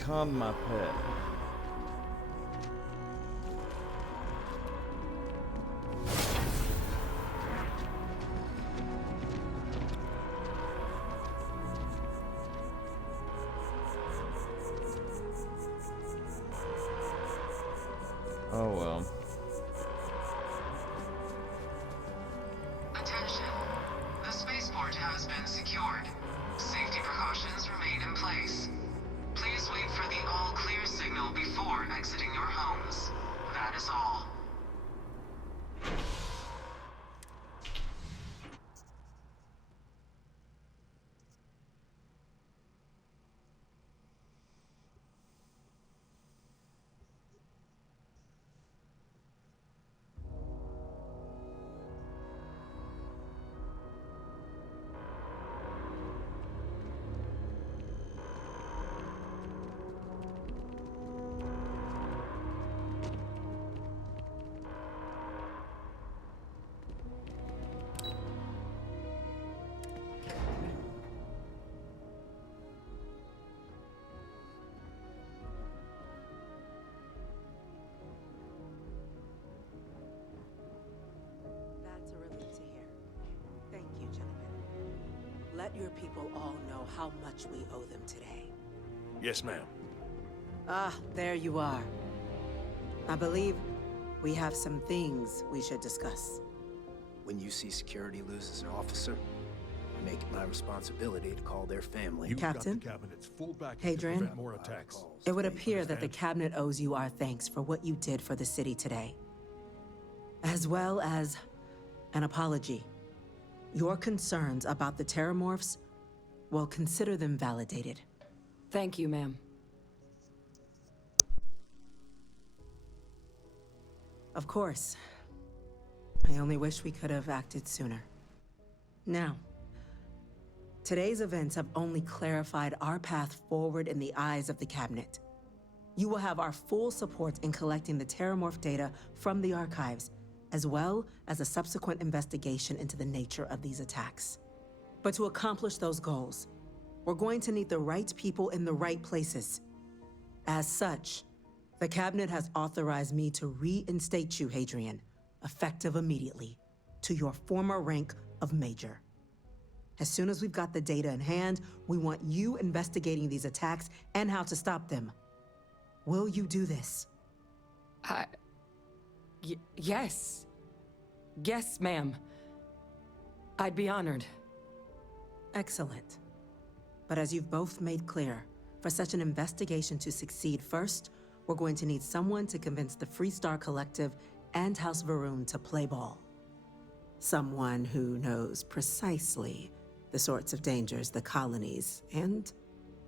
calmed my pet. Oh well. Attention. The spaceport has been secured. Safety precautions remain in place. Please wait for the all-clear signal before exiting your homes. That is all. That's a relief to hear. Thank you, gentlemen. Let your people all know how much we owe them today. Yes, ma'am. Ah, there you are. I believe we have some things we should discuss. When you see security loses an officer, I make it my responsibility to call their family. You've Captain? got the cabinet's full backing Hadrian? to prevent more attacks. It would appear that the cabinet owes you our thanks for what you did for the city today, as well as an apology. Your concerns about the Terramorphs, well, consider them validated. Thank you, ma'am. Of course. I only wish we could have acted sooner. Now, today's events have only clarified our path forward in the eyes of the Cabinet. You will have our full support in collecting the Terramorph data from the archives, as well as a subsequent investigation into the nature of these attacks. But to accomplish those goals, we're going to need the right people in the right places. As such, the Cabinet has authorized me to reinstate you, Hadrian, effective immediately, to your former rank of Major. As soon as we've got the data in hand, we want you investigating these attacks and how to stop them. Will you do this? Yes. Yes, ma'am. I'd be honored. Excellent. But as you've both made clear, for such an investigation to succeed first, we're going to need someone to convince the Freestar Collective and House Varun to play ball. Someone who knows precisely the sorts of dangers the colonies and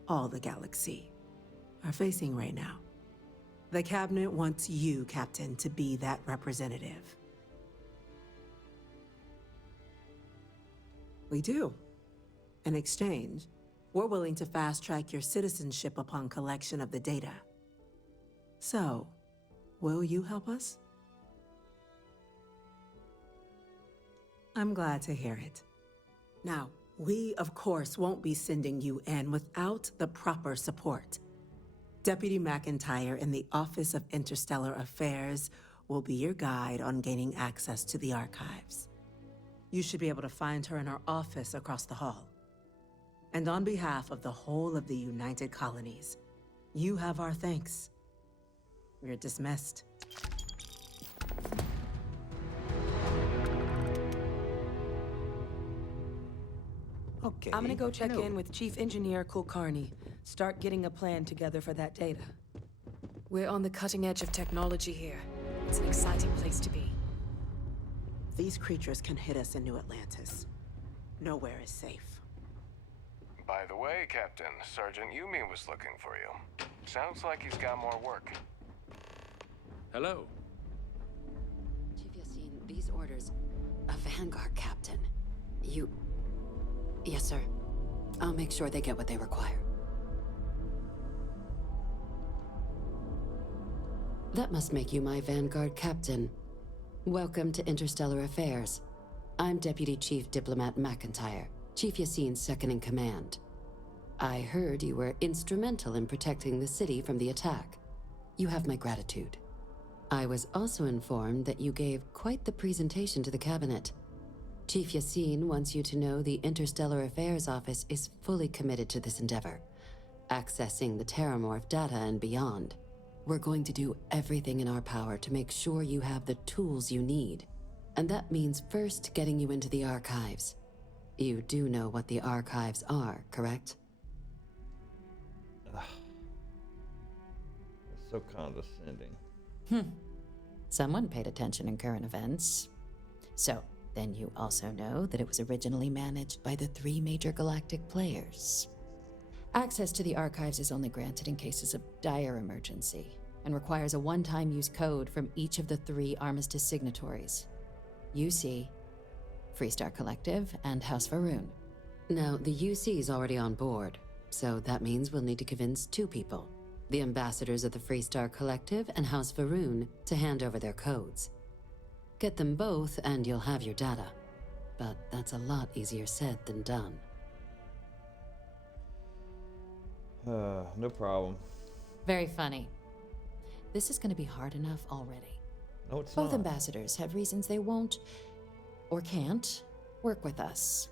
all the galaxy are facing right now. The Cabinet wants you, Captain, to be that representative. We do. In exchange, we're willing to fast-track your citizenship upon collection of the data. So, will you help us? I'm glad to hear it. Now, we, of course, won't be sending you in without the proper support. Deputy McIntyre in the Office of Interstellar Affairs will be your guide on gaining access to the archives. You should be able to find her in her office across the hall. And on behalf of the whole of the United Colonies, you have our thanks. You're dismissed. Okay. I'm gonna go check in with Chief Engineer Kulkarni. Start getting a plan together for that data. We're on the cutting edge of technology here. It's an exciting place to be. These creatures can hit us in New Atlantis. Nowhere is safe. By the way, Captain, Sergeant Yumi was looking for you. Sounds like he's got more work. Hello. Chief Yassine, these orders... A Vanguard captain. You... Yes, sir. I'll make sure they get what they require. That must make you my Vanguard captain. Welcome to Interstellar Affairs. I'm Deputy Chief Diplomat McIntyre, Chief Yassine's second in command. I heard you were instrumental in protecting the city from the attack. You have my gratitude. I was also informed that you gave quite the presentation to the cabinet. Chief Yassine wants you to know the Interstellar Affairs Office is fully committed to this endeavor, accessing the Terramorph data and beyond. We're going to do everything in our power to make sure you have the tools you need. And that means first getting you into the archives. You do know what the archives are, correct? That's so condescending. Someone paid attention in current events. So, then you also know that it was originally managed by the 3 major galactic players. Access to the archives is only granted in cases of dire emergency, and requires a one-time use code from each of the 3 Armistice signatories. UC, Freestar Collective, and House Varun. Now, the UC is already on board, so that means we'll need to convince 2 people. The ambassadors of the Freestar Collective and House Varun to hand over their codes. Get them both and you'll have your data. But that's a lot easier said than done. No problem. Very funny. This is going to be hard enough already. No, it's Both not. ambassadors have reasons they won't, or can't, work with us.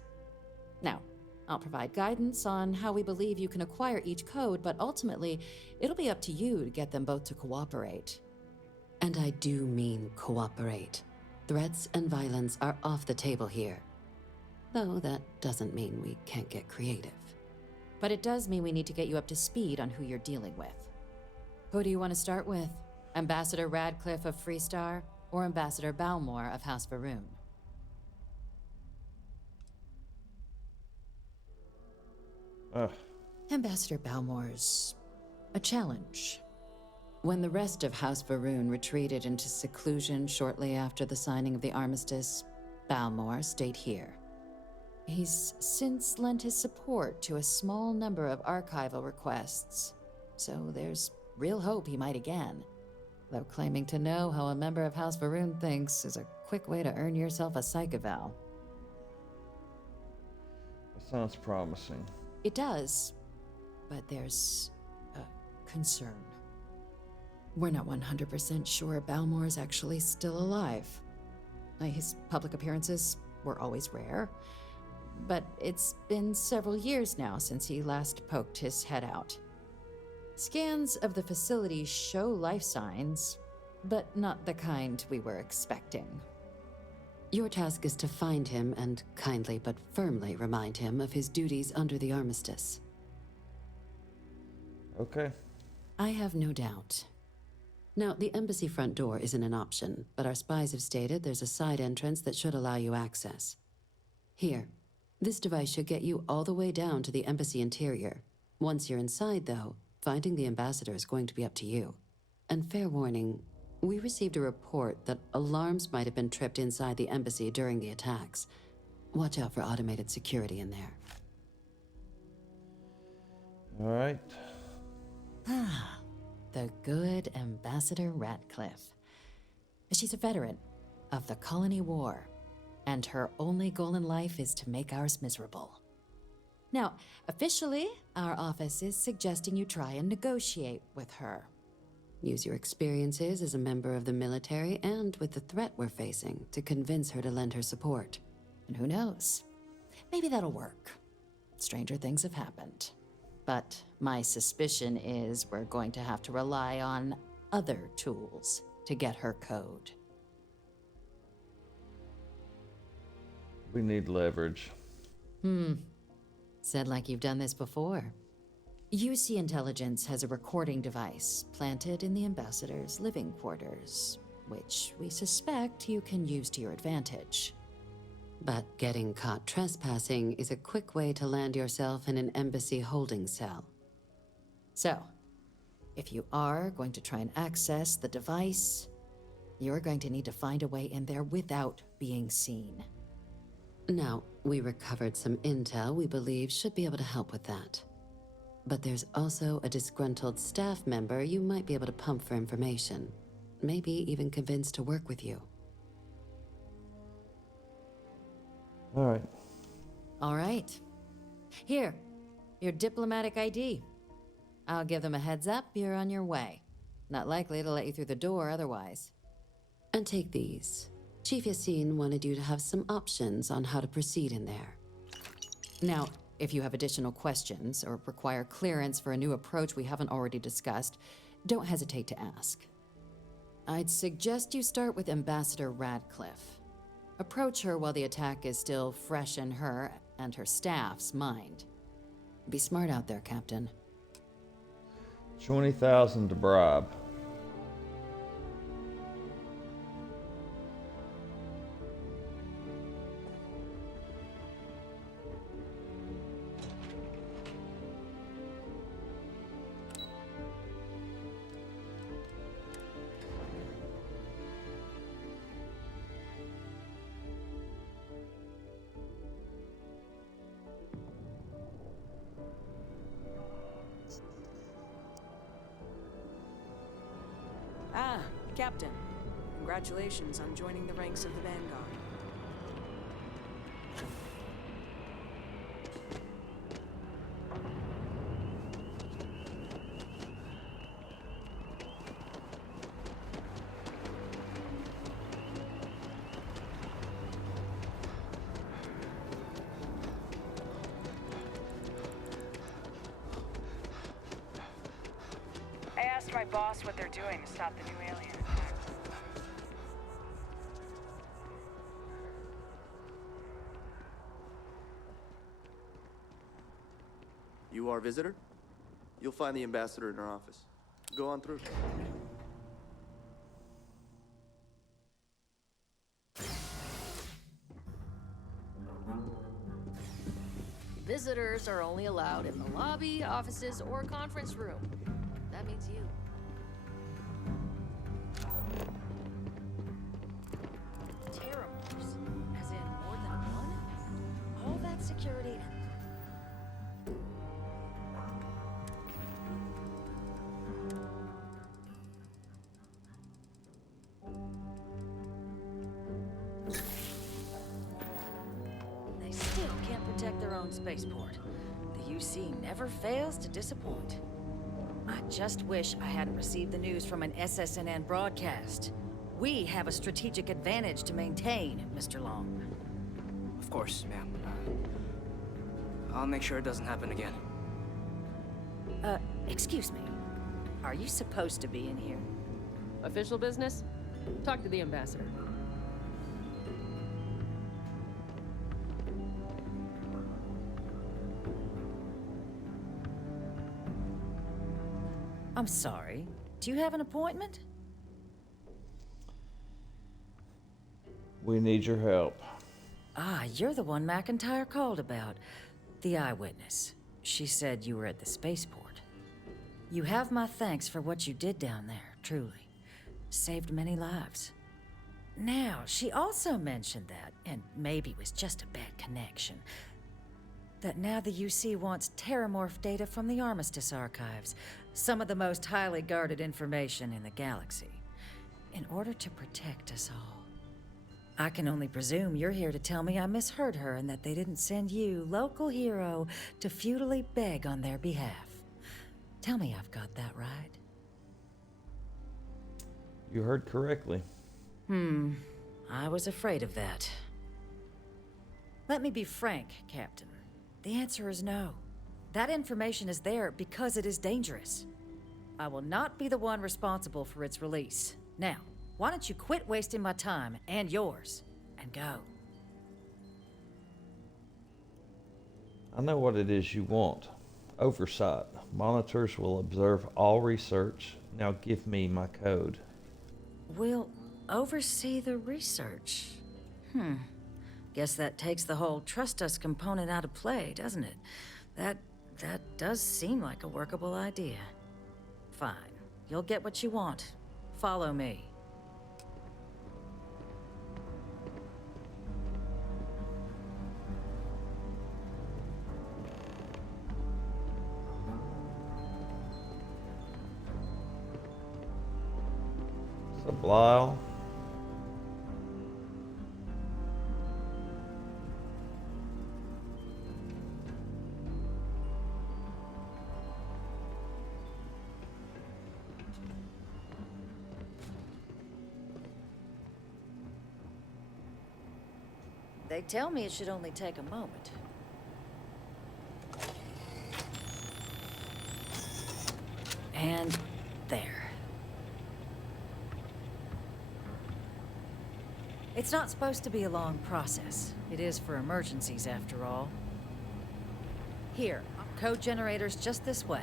Now, I'll provide guidance on how we believe you can acquire each code, but ultimately, it'll be up to you to get them both to cooperate. And I do mean cooperate. Threats and violence are off the table here. Though that doesn't mean we can't get creative. But it does mean we need to get you up to speed on who you're dealing with. Who do you want to start with? Ambassador Radcliffe of Freestar, or Ambassador Balmore of House Varun? Ambassador Balmore's a challenge. When the rest of House Varun retreated into seclusion shortly after the signing of the armistice, Balmore stayed here. He's since lent his support to a small number of archival requests, so there's real hope he might again. Though claiming to know how a member of House Varun thinks is a quick way to earn yourself a psych eval. That sounds promising. It does, but there's a concern. We're not 100% sure Balmore's actually still alive. His public appearances were always rare, but it's been several years now since he last poked his head out. Scans of the facility show life signs, but not the kind we were expecting. Your task is to find him and kindly but firmly remind him of his duties under the armistice. Okay. I have no doubt. Now, the embassy front door isn't an option, but our spies have stated there's a side entrance that should allow you access. Here, this device should get you all the way down to the embassy interior. Once you're inside, though, finding the ambassador is going to be up to you. And fair warning, we received a report that alarms might have been tripped inside the embassy during the attacks. Watch out for automated security in there. All right. The good Ambassador Radcliffe. She's a veteran of the Colony War, and her only goal in life is to make ours miserable. Now, officially, our office is suggesting you try and negotiate with her. Use your experiences as a member of the military and with the threat we're facing to convince her to lend her support. And who knows? Maybe that'll work. Stranger things have happened. But my suspicion is we're going to have to rely on other tools to get her code. We need leverage. Said like you've done this before. UC Intelligence has a recording device planted in the ambassador's living quarters, which we suspect you can use to your advantage. But getting caught trespassing is a quick way to land yourself in an embassy holding cell. So, if you are going to try and access the device, you're going to need to find a way in there without being seen. Now, we recovered some intel we believe should be able to help with that. But there's also a disgruntled staff member you might be able to pump for information. Maybe even convince to work with you. All right. All right. Here, Your diplomatic ID. I'll give them a heads up, you're on your way. Not likely to let you through the door otherwise. And take these. Chief Yassine wanted you to have some options on how to proceed in there. Now, if you have additional questions or require clearance for a new approach we haven't already discussed, don't hesitate to ask. I'd suggest you start with Ambassador Radcliffe. Approach her while the attack is still fresh in her and her staff's mind. Be smart out there, Captain. 20,000 to bribe. Ah, Captain. Congratulations on joining the ranks of the Vanguard. I asked my boss what they're doing to stop the new alien attack. You our visitor? You'll find the ambassador in her office. Go on through. Visitors are only allowed in the lobby, offices, or conference room. That means you. Terramorphs? As in more than one? All that security and... They still can't protect their own spaceport. The UC never fails to disappoint. I just wish I hadn't received the news from an SSNN broadcast. We have a strategic advantage to maintain, Mr. Long. Of course, ma'am. I'll make sure it doesn't happen again. Excuse me. Are you supposed to be in here? Official business? Talk to the ambassador. I'm sorry. Do you have an appointment? We need your help. Ah, you're the one McIntyre called about. The Eyewitness. She said you were at the spaceport. You have my thanks for what you did down there, truly. Saved many lives. Now, she also mentioned that, and maybe it was just a bad connection, that now the UC wants terramorph data from the Armistice archives, some of the most highly guarded information in the galaxy, in order to protect us all. I can only presume you're here to tell me I misheard her and that they didn't send you, local hero, to futilely beg on their behalf. Tell me I've got that right. You heard correctly. I was afraid of that. Let me be frank, Captain. The answer is no. That information is there because it is dangerous. I will not be the one responsible for its release. Now, why don't you quit wasting my time and yours, and go? I know what it is you want. Oversight. Monitors will observe all research. Now give me my code. We'll oversee the research. Guess that takes the whole trust us component out of play, doesn't it? That does seem like a workable idea. Fine. You'll get what you want. Follow me. So Belial. They tell me it should only take a moment. And there. It's not supposed to be a long process. It is for emergencies, after all. Here, code generator's just this way.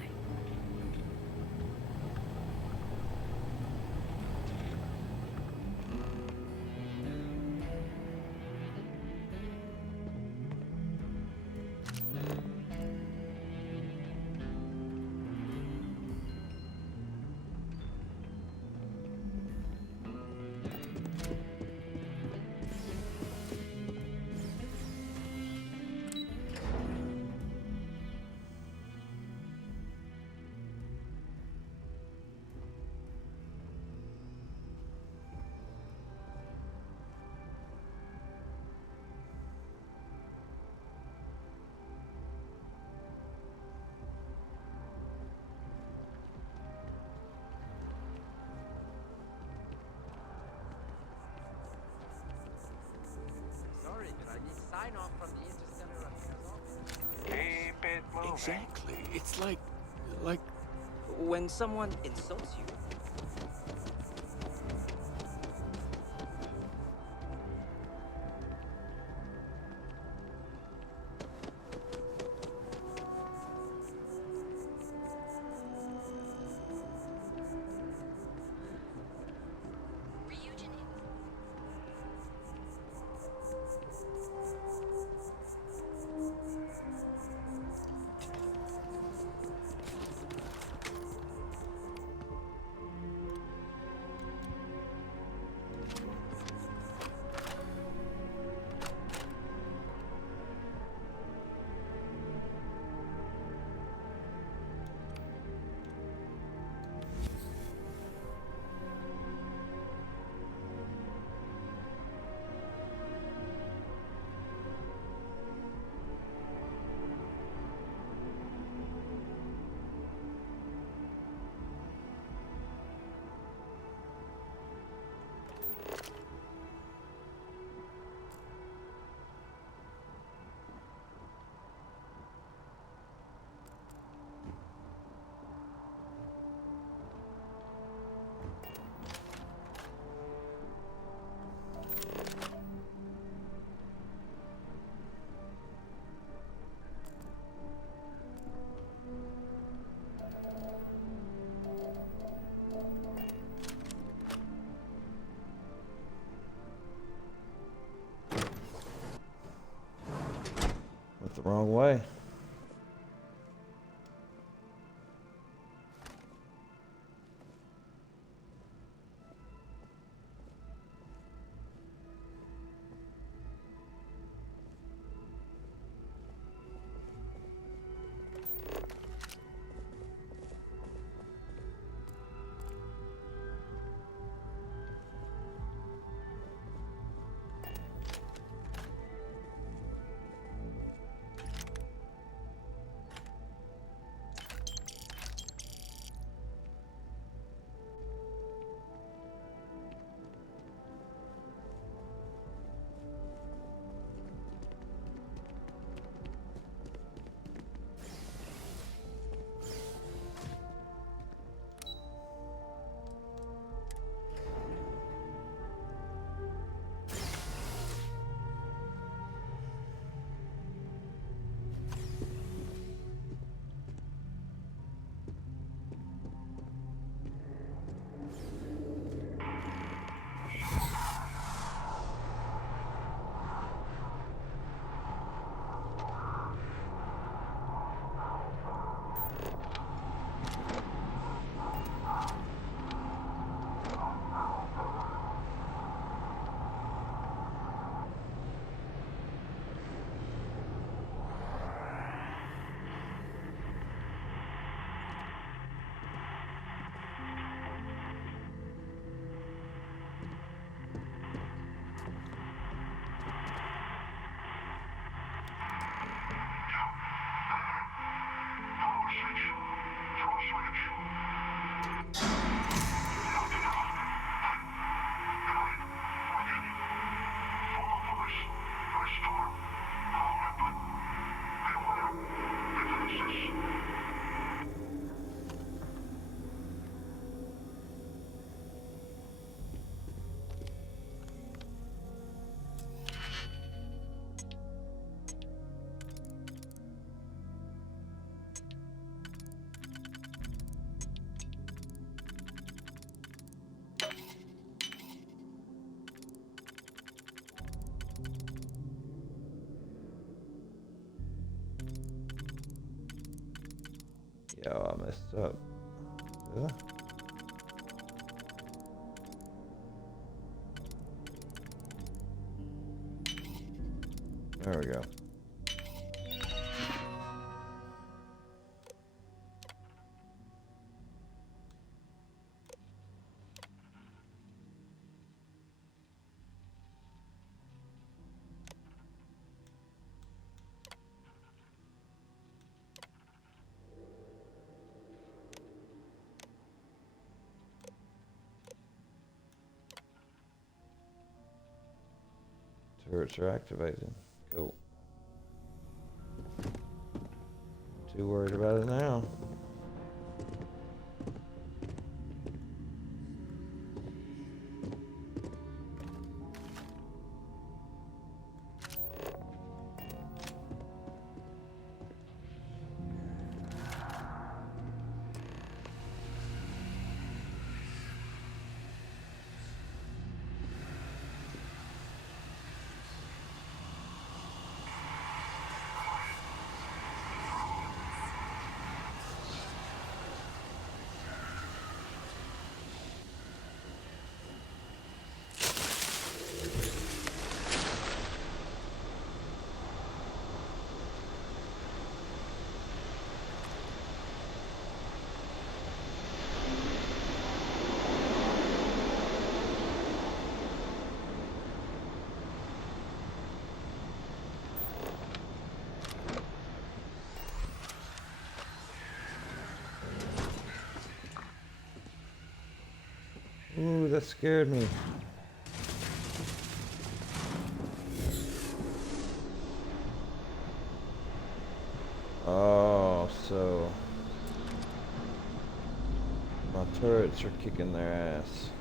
Sign off from the interstellar affairs office. Keep it moving. Exactly. It's like... When someone insults you, Yeah, I messed up. Did I? There we go. Turrets are activated. Cool. Too worried about it now. Ooh, that scared me. Oh, so my turrets are kicking their ass.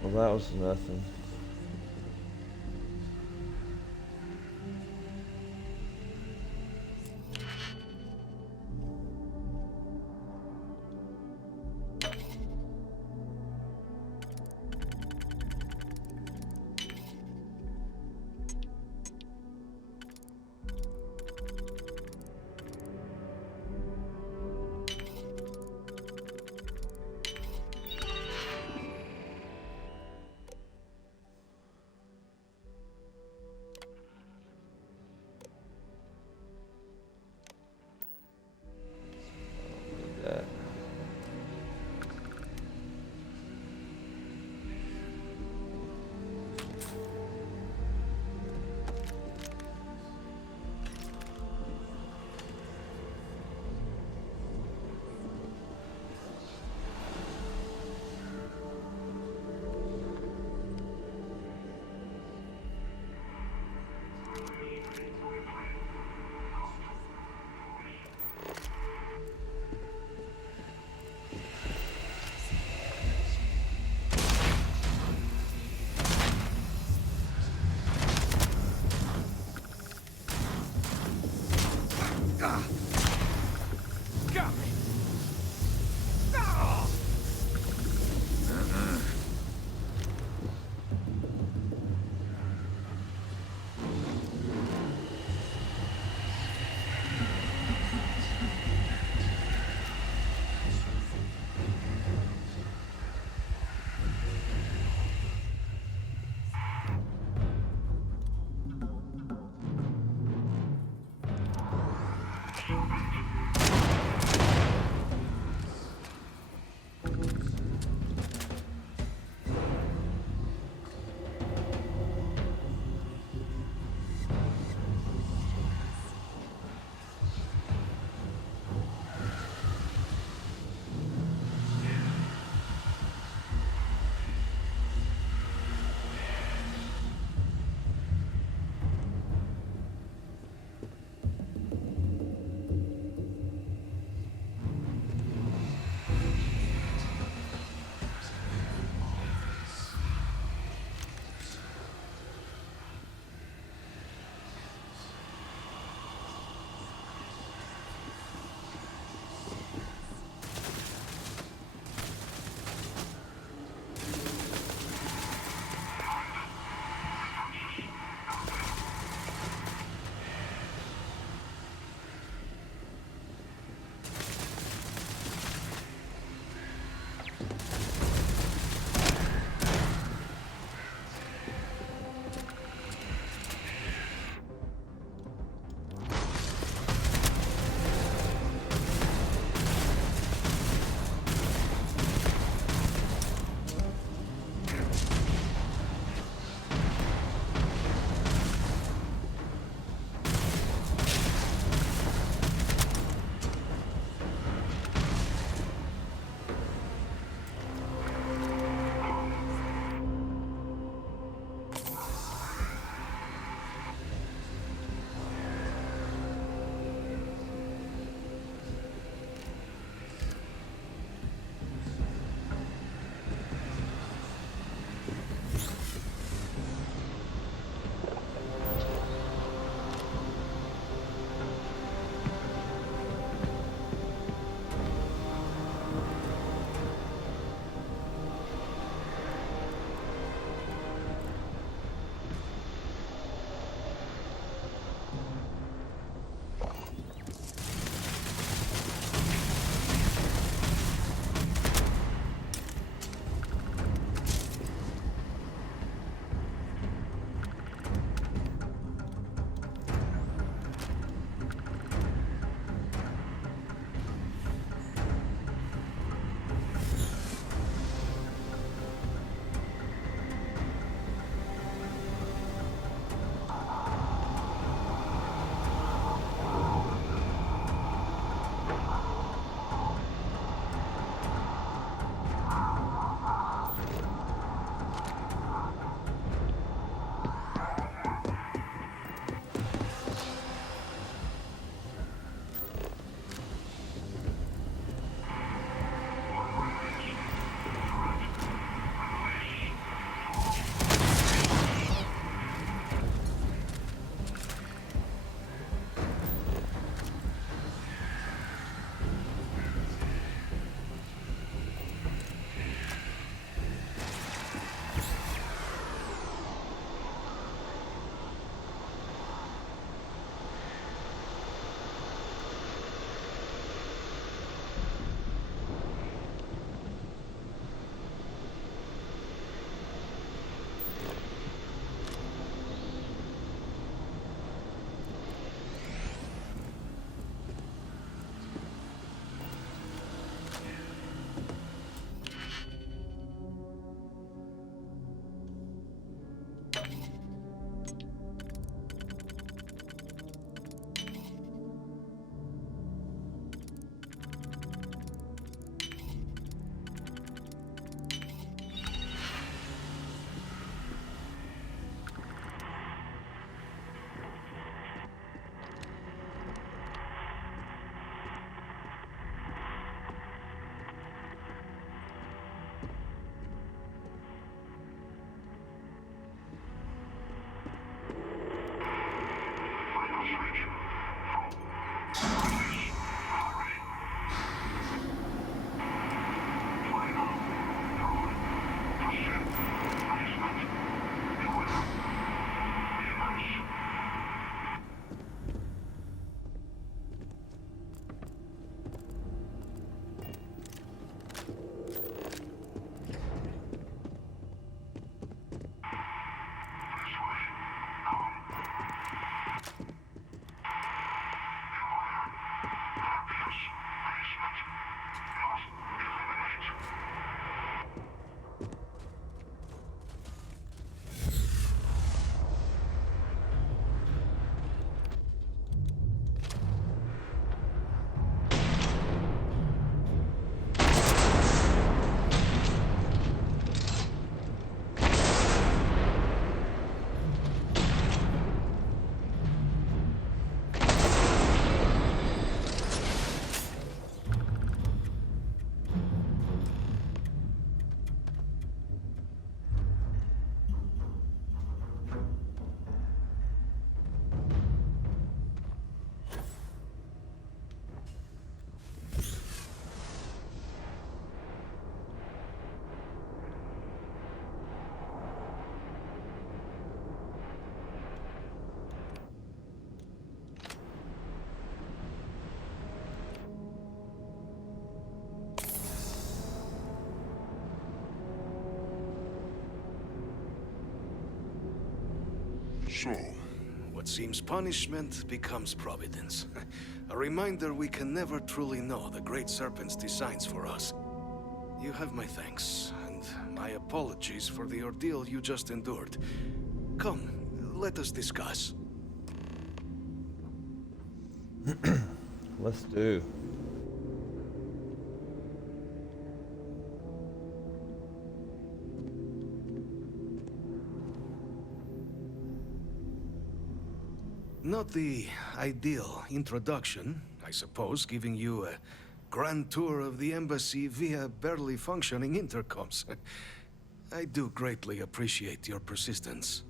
Well, that was nothing. That. Got me! So, what seems punishment becomes providence. A reminder we can never truly know the Great Serpent's designs for us. You have my thanks, and my apologies for the ordeal you just endured. Come, let us discuss. Let's do. Not the ideal introduction, I suppose, giving you a grand tour of the embassy via barely functioning intercoms. I do greatly appreciate your persistence.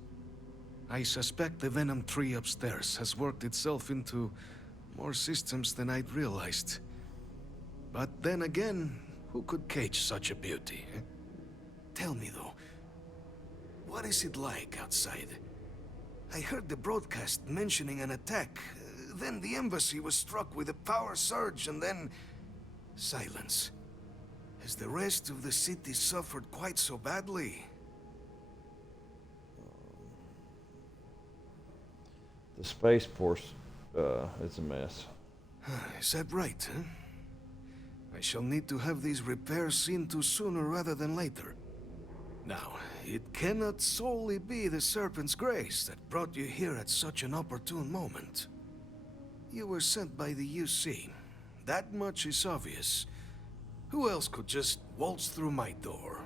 I suspect the Venom tree upstairs has worked itself into more systems than I'd realized. But then again, who could cage such a beauty? Tell me though, what is it like outside? I heard the broadcast mentioning an attack. Then the embassy was struck with a power surge and then... silence. Has the rest of the city suffered quite so badly? The spaceport is a mess. Is that right, huh? I shall need to have these repairs seen to sooner rather than later. Now, it cannot solely be the Serpent's grace that brought you here at such an opportune moment. You were sent by the UC. That much is obvious. Who else could just waltz through my door,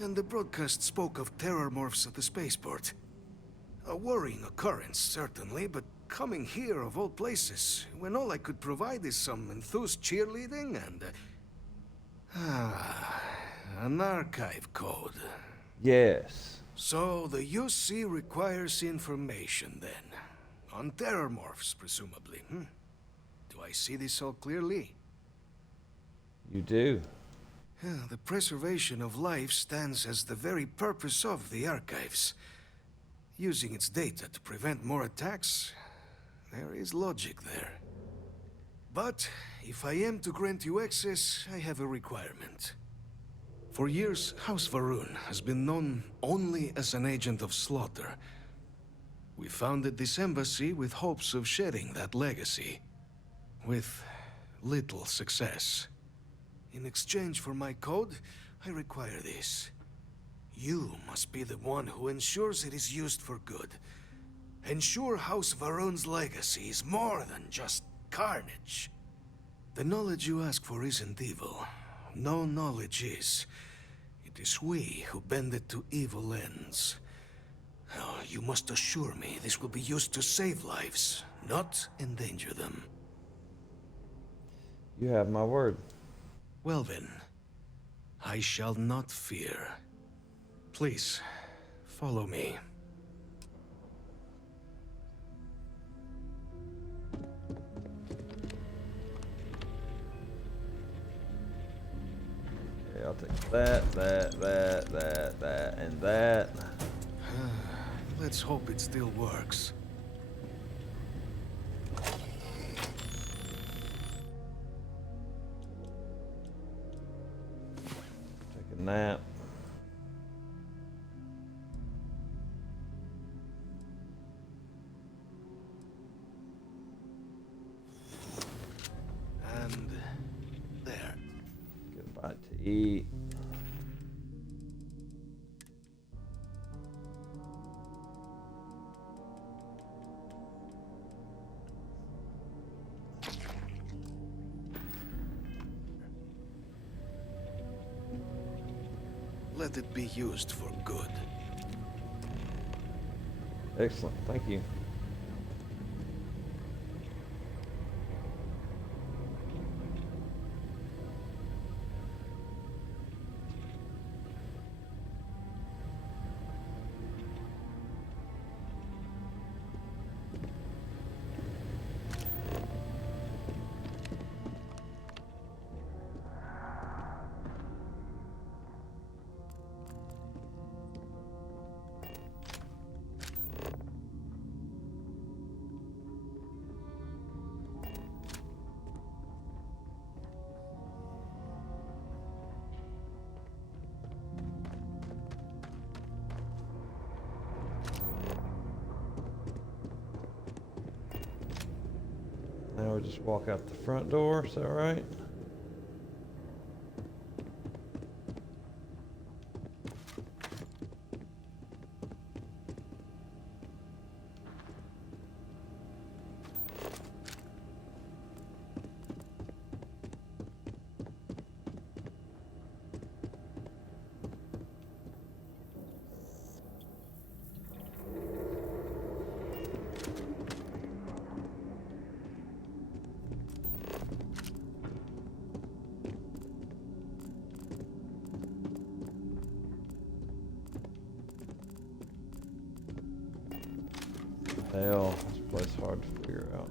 And the broadcast spoke of terror morphs at the spaceport. A worrying occurrence, certainly, but coming here of all places, when all I could provide is some enthused cheerleading and... an archive code. Yes. So the UC requires information, then. On terror morphs, presumably, Do I see this all clearly? You do. The preservation of life stands as the very purpose of the archives. Using its data to prevent more attacks, there is logic there. But if I am to grant you access, I have a requirement. For years, House Varun has been known only as an agent of slaughter. We founded this embassy with hopes of shedding that legacy. With little success. In exchange for my code, I require this. You must be the one who ensures it is used for good. Ensure House Varun's legacy is more than just carnage. The knowledge you ask for isn't evil. No knowledge is. It is we who bend it to evil ends. Oh, you must assure me this will be used to save lives, not endanger them. You have my word. Well then, I shall not fear. Please, follow me. Okay, I'll take that, and that. Let's hope it still works. Take a nap. And there. Get a bite to eat. Let it be used for good. Excellent. Thank you. Now we just walk out the front door, is that right? Hell, this place is hard to figure out.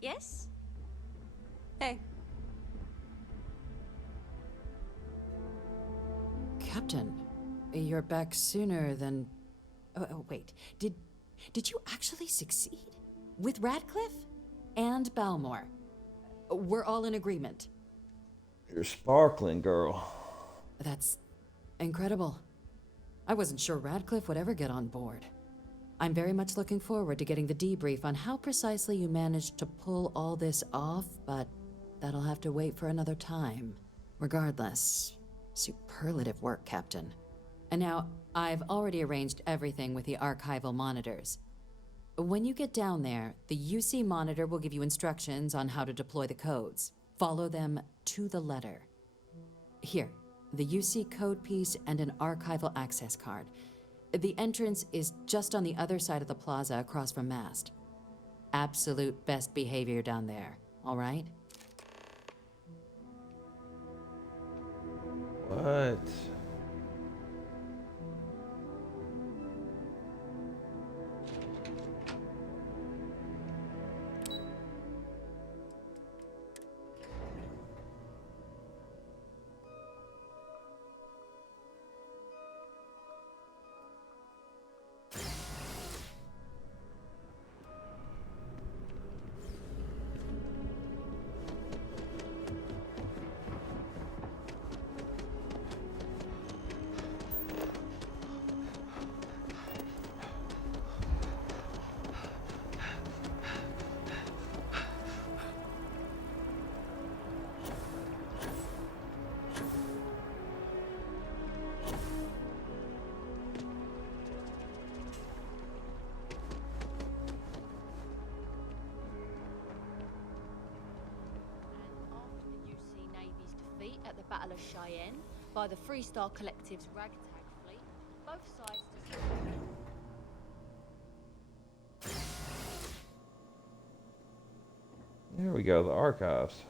Yes? Hey. Captain, you're back sooner than... Oh, wait. Did you actually succeed? With Radcliffe? And Balmore? We're all in agreement. You're sparkling, girl. That's incredible. I wasn't sure Radcliffe would ever get on board. I'm very much looking forward to getting the debrief on how precisely you managed to pull all this off, but that'll have to wait for another time. Regardless, superlative work, Captain. And now, I've already arranged everything with the archival monitors. When you get down there, the UC monitor will give you instructions on how to deploy the codes. Follow them to the letter. Here, the UC code piece and an archival access card. The entrance is just on the other side of the plaza across from Mast. Absolute best behavior down there, all right? What? At the Battle of Cheyenne by the Freestar Collective's ragtag fleet, both sides There we go, the archives.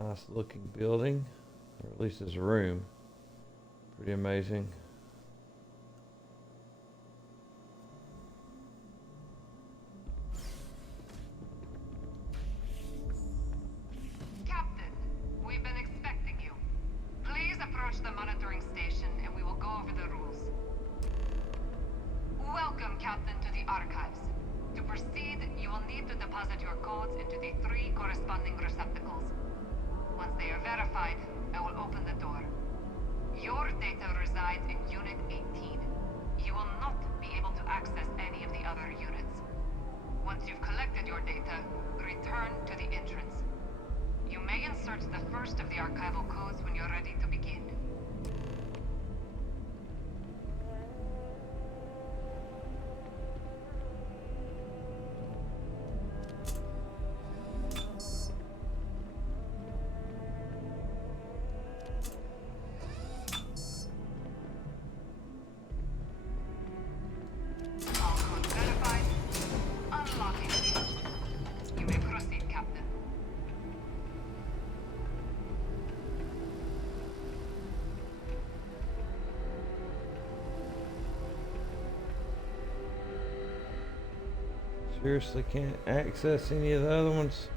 Nice looking building, or at least it's a room. Pretty amazing. Captain, we've been expecting you. Please approach the monitoring station and we will go over the rules. Welcome, Captain, to the Archives. To proceed, you will need to deposit your codes into the 3 corresponding receptacles. Once they are verified, I will open the door. Your data resides in Unit 18. You will not be able to access any of the other units. Once you've collected your data, return to the entrance. You may insert the first of the archival codes when you're ready to begin. All codes verified. Unlock engaged. You may proceed, Captain. Seriously can't access any of the other ones.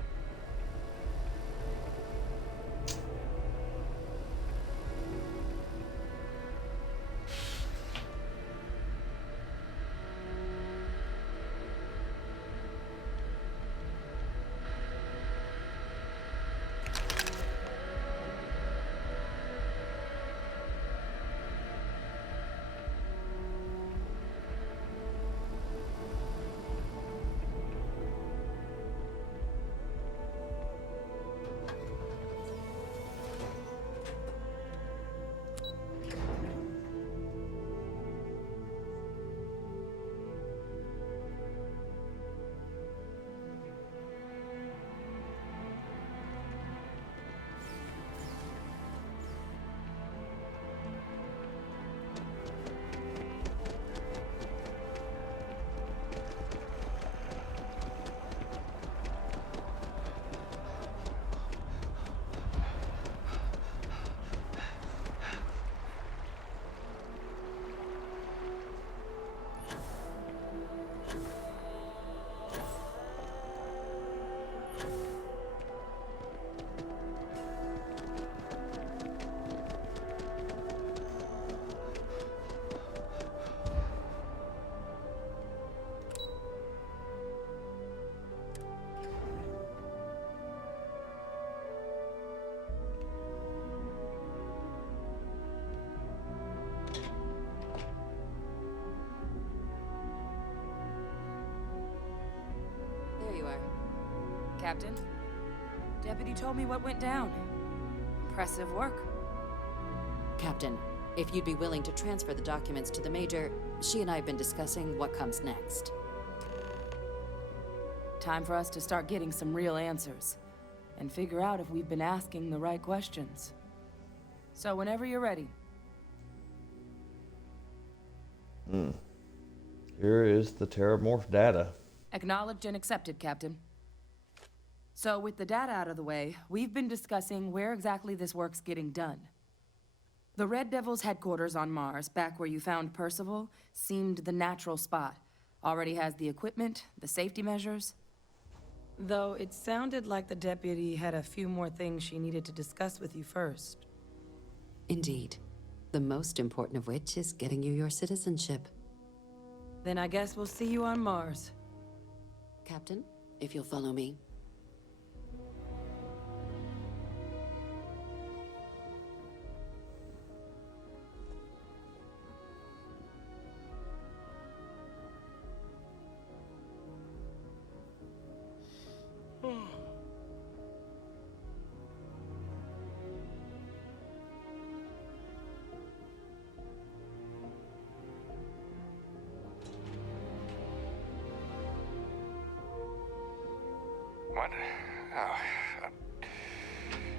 There you are. Captain, Deputy told me what went down. Impressive work. Captain, if you'd be willing to transfer the documents to the Major, she and I have been discussing what comes next. Time for us to start getting some real answers. And figure out if we've been asking the right questions. So whenever you're ready. Here is the Terramorph data. Acknowledged and accepted, Captain. So with the data out of the way, we've been discussing where exactly this work's getting done. The Red Devil's headquarters on Mars, back where you found Percival, seemed the natural spot. Already has the equipment, the safety measures. Though it sounded like the deputy had a few more things she needed to discuss with you first. Indeed. The most important of which is getting you your citizenship. Then I guess we'll see you on Mars. Captain, if you'll follow me. What? Oh,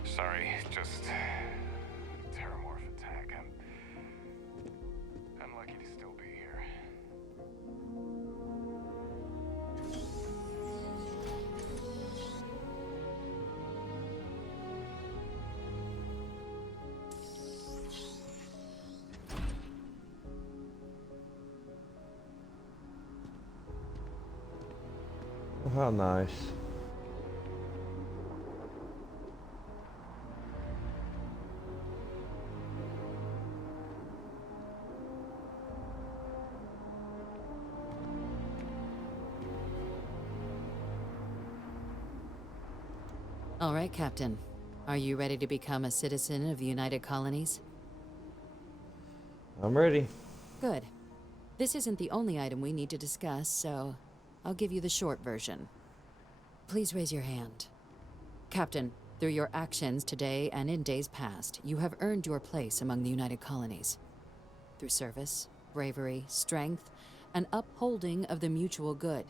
sorry, just Terramorph attack. I'm lucky to still be here. how nice. All right, Captain. Are you ready to become a citizen of the United Colonies? I'm ready. Good. This isn't the only item we need to discuss, so I'll give you the short version. Please raise your hand. Captain, through your actions today and in days past, you have earned your place among the United Colonies. Through service, bravery, strength, and upholding of the mutual good.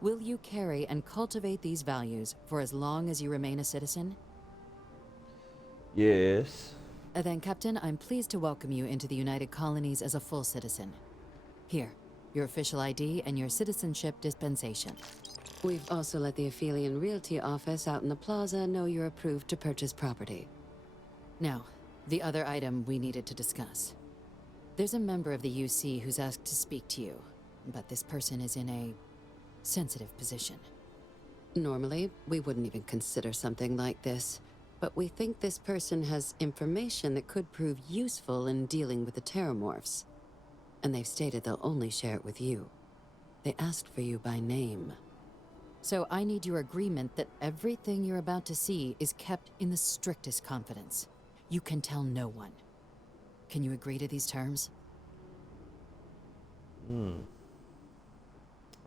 Will you carry and cultivate these values for as long as you remain a citizen? Yes. Then, Captain, I'm pleased to welcome you into the United Colonies as a full citizen. Here, your official ID and your citizenship dispensation. We've also let the Aphelion Realty office out in the plaza know you're approved to purchase property. Now, the other item we needed to discuss. There's a member of the UC who's asked to speak to you, but this person is in a sensitive position. Normally, we wouldn't even consider something like this, but we think this person has information that could prove useful in dealing with the Terramorphs. And they've stated they'll only share it with you. They asked for you by name. So I need your agreement that everything you're about to see is kept in the strictest confidence. You can tell no one. Can you agree to these terms? I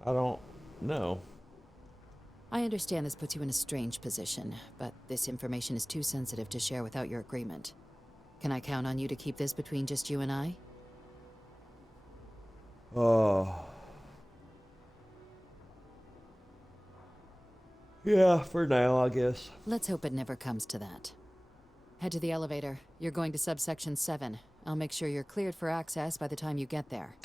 don't know. I understand this puts you in a strange position, but this information is too sensitive to share without your agreement. Can I count on you to keep this between just you and I? Oh. Yeah, for now, I guess. Let's hope it never comes to that. Head to the elevator. You're going to subsection 7. I'll make sure you're cleared for access by the time you get there.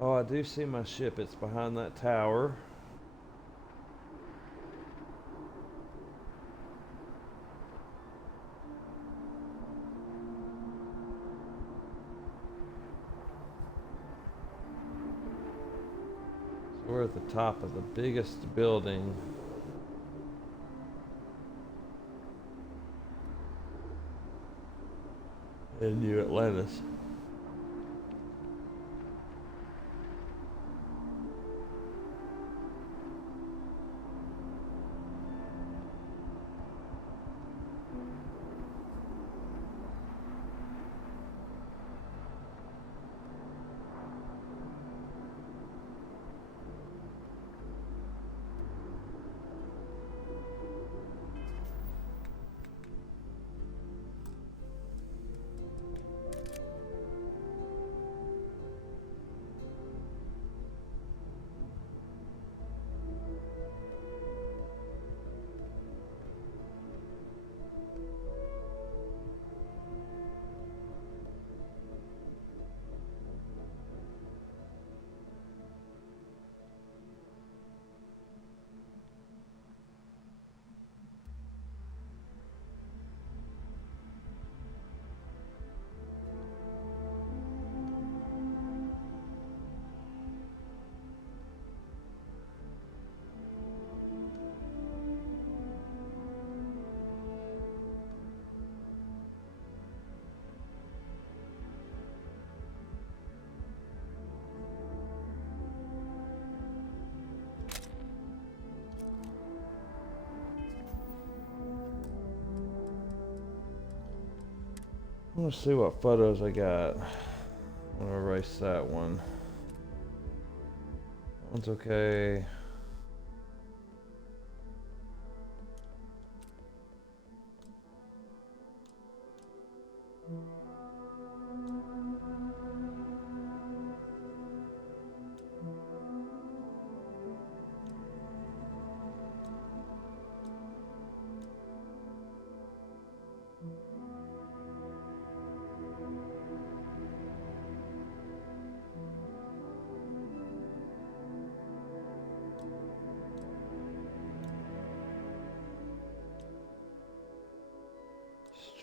Oh, I do see my ship. It's behind that tower. So we're at the top of the biggest building. In New Atlantis. Let's see what photos I got. I'm gonna erase that one. That one's okay.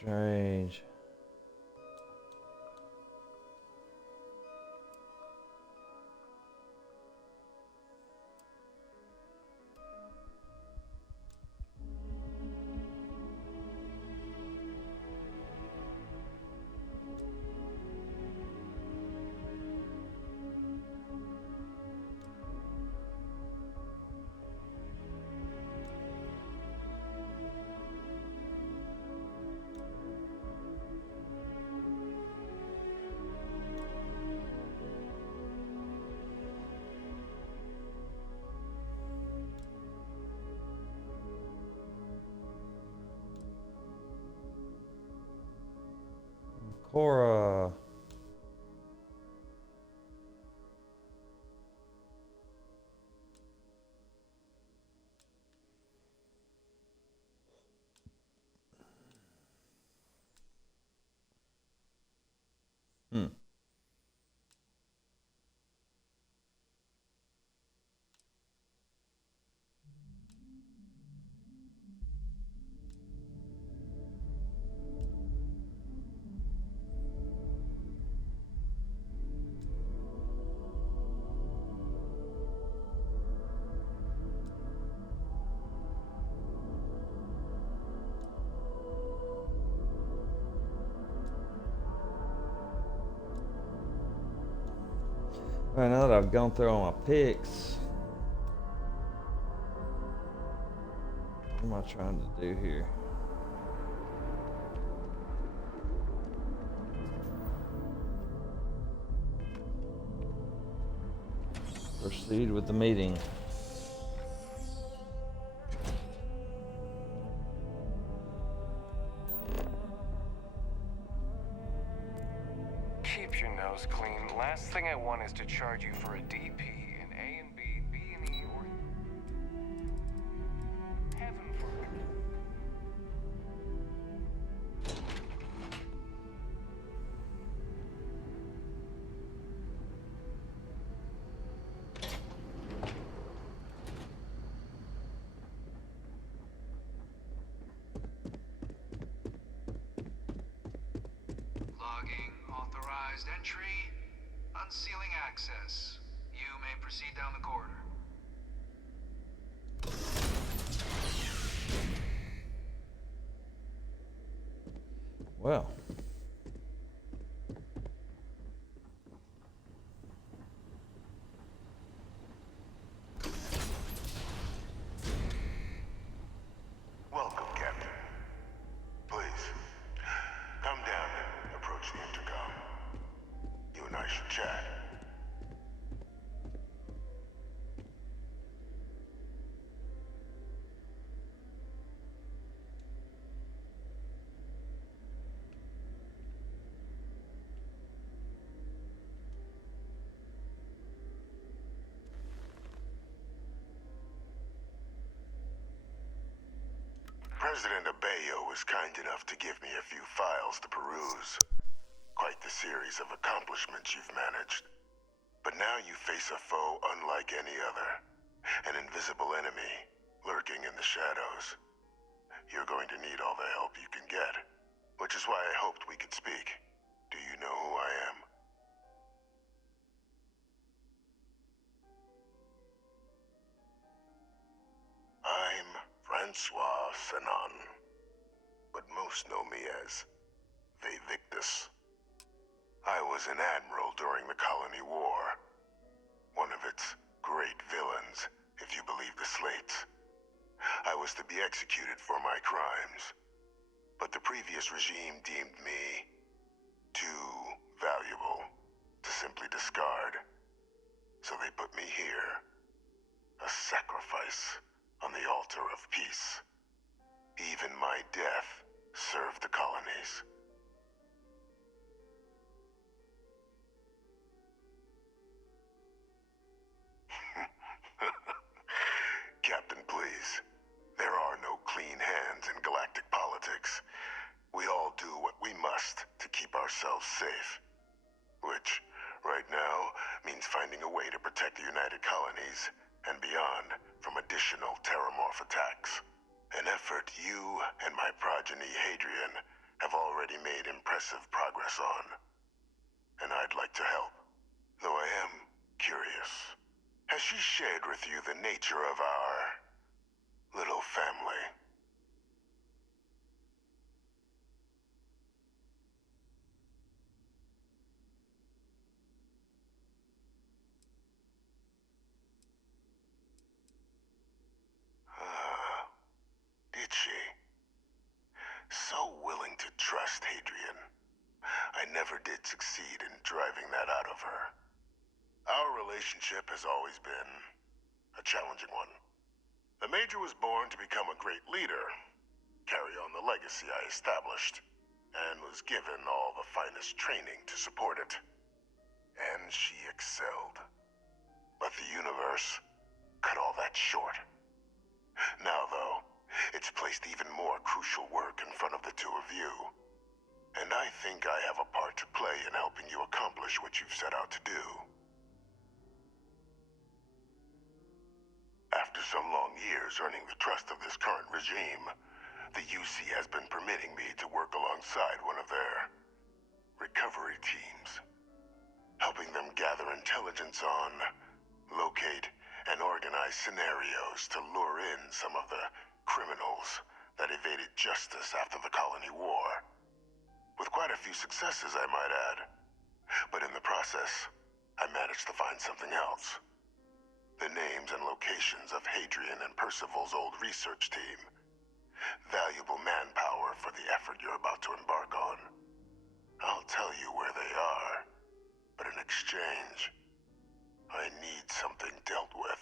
Strange. Cora. Hmm. All right, now that I've gone through all my picks, what am I trying to do here? Proceed with the meeting. Keep your nose clean. Last thing I want is to charge you for a DP in A and B, B and E, or heaven forbid. Logging authorized entry. Unsealing access. You may proceed down the corridor. Well. Welcome, Captain. Please, come down and approach the intercom. You and I should chat. President Abeyo was kind enough to give me a few files to peruse. Quite the series of accomplishments you've managed. But now you face a foe unlike any other. An invisible enemy, lurking in the shadows. You're going to need all the help you can get. Which is why I hoped we could speak. Do you know who I am? I'm Francois Sanon, but most know me as Rae Victus. I was an admiral during the Colony War. One of its great villains, if you believe the slates. I was to be executed for my crimes, but the previous regime deemed me too valuable to simply discard. So they put me here, a sacrifice on the altar of peace. Even my death served the colonies. Captain, please. There are no clean hands in galactic politics. We all do what we must to keep ourselves safe. Which, right now, means finding a way to protect the United Colonies and beyond from additional terramorph attacks. An effort you and my progeny Hadrian have already made impressive progress on. And I'd like to help. Though I am curious. Has she shared with you the nature of our little family? Did she? So willing to trust Hadrian. I never did succeed in driving that out of her. Our relationship has always been a challenging one. The Major was born to become a great leader, carry on the legacy I established, and was given all the finest training to support it. And she excelled. But the universe cut all that short. Now, though, it's placed even more crucial work in front of the two of you. And I think I have a part to play in helping you accomplish what you've set out to do. After some long years earning the trust of this current regime, the UC has been permitting me to work alongside one of their recovery teams, helping them gather intelligence on, locate, and organize scenarios to lure in some of the criminals that evaded justice after the Colony War. With quite a few successes, I might add. But in the process, I managed to find something else. The names and locations of Hadrian and Percival's old research team. Valuable manpower for the effort you're about to embark on. I'll tell you where they are, but in exchange, I need something dealt with.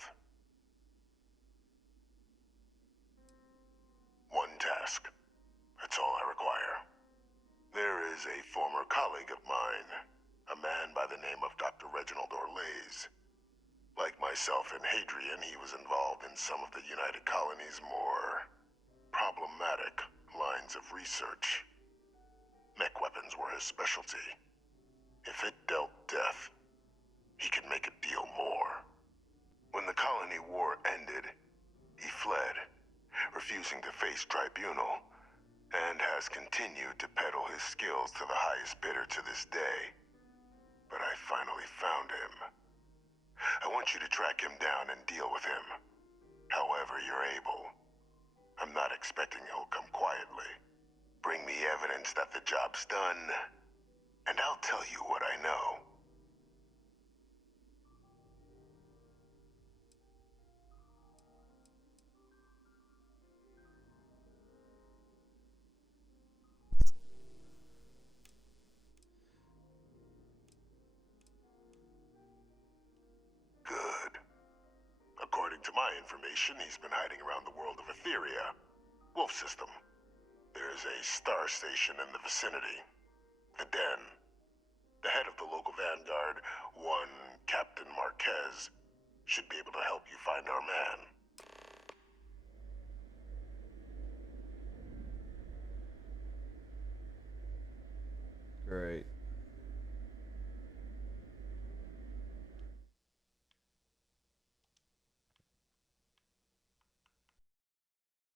One task. That's all I require. There is a former colleague of mine, a man by the name of Dr. Reginald Orlaise. Like myself and Hadrian, he was involved in some of the United Colony's more problematic lines of research. Mech weapons were his specialty. If it dealt death, he could make a deal more. When the Colony War ended, he fled, refusing to face tribunal, and has continued to peddle his skills to the highest bidder to this day. But I finally found him. I want you to track him down and deal with him, however you're able. I'm not expecting he'll come quietly. Bring me evidence that the job's done, and I'll tell you what I know. Good. According to my information, he's been hiding around the world of Etheria, Wolf System. There's a star station in the vicinity, the Den. The head of the local vanguard, one Captain Marquez, should be able to help you find our man. Great.